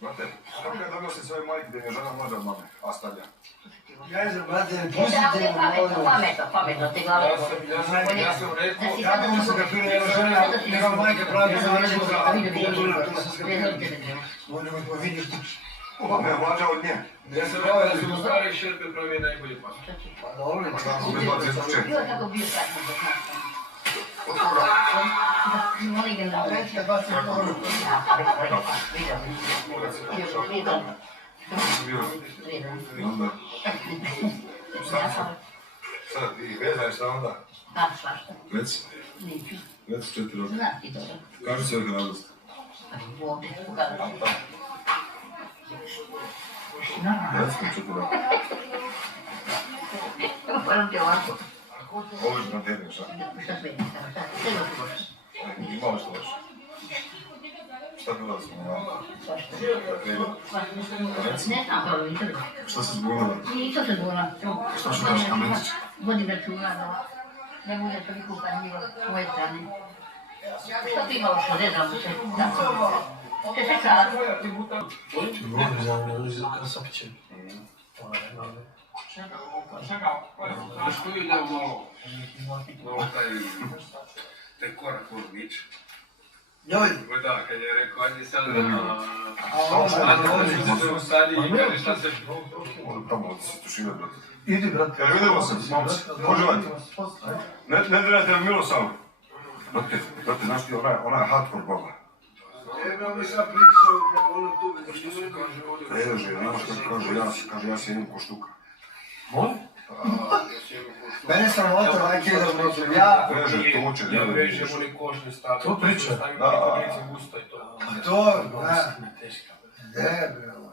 Brate, kako kad donosi svoje majke gdje je žena mlađa od mame, a stavlja? Gajzer, brate, ne Pametno, pustite me, molim vas. pametno, ti glava. Ja sam rekao, Ja bi mislio da tu jedna žena, njegova majka pravi za nekoga, molim vas, pa vidiš ti. ne, mlađa od nje. Ja sam rekao da su u stare šerpe pravi najbolji pas. Pa dobro, ne čemu. Bez 24. Bio tako bio pratno dok nas. Od koga? Oni ga na Reći, baš je dobro. Onda, sad, i vezaj šta onda? Da, svašta. Reci, Neću. reci 4 roka. Znam ti dobro. Kaži se velika radost. Ovdje, pokazam. Reci mi 4 roka. Moram ti ovako. Ovo je branternik, šta? Šta sve ne stavim, šta? Sve još loše. Imao što loše. Šta bila smo, ja? Svašta. Reci, Ne znam kako mi trgo. šta se zbunila? Ništa se zbunila. Šta što daš kamenčić? Vodim računa da ne bude toliko upadljivo s moje strane. Što ti imao što ne znam se? Te se čar. Volim za mene, kada sam pićem. Čekaj, znaš koji ide u malo taj korak Orlić? Joj, Da, kad je rekao, ajde sad a ovo da u stadi i kaže šta se... Ono tamo, od se tušine, brate. idi, brate. Ja vidimo se, momci, uživajte. Ne dirajte mi Milosavu. Brate, znaš ti, ona je hardcore baba. Evo mi sad pričao, ono tu već što se kaže ovdje. Reže, ono što kaže, ja sjedim ko štuka. Molim? Mene sam oto lajke da uzem, ja... Reže, to uče, Ja vežem oni košne stavim. To priča. Stavim nekolici gusta i to. To, ne, bre, ovo.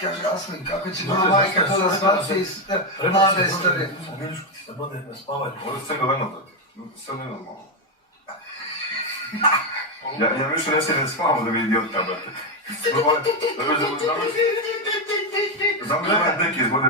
Kaže, Asmin, kako će moja majka to da shvati iz mlade stare? Miliško ti se bude na spavanju. Ovo je sve veleno, brate. Sve nenormalno. Ja više ne sjedim spavam da mi idiotka, brate. Znam da je neki izbode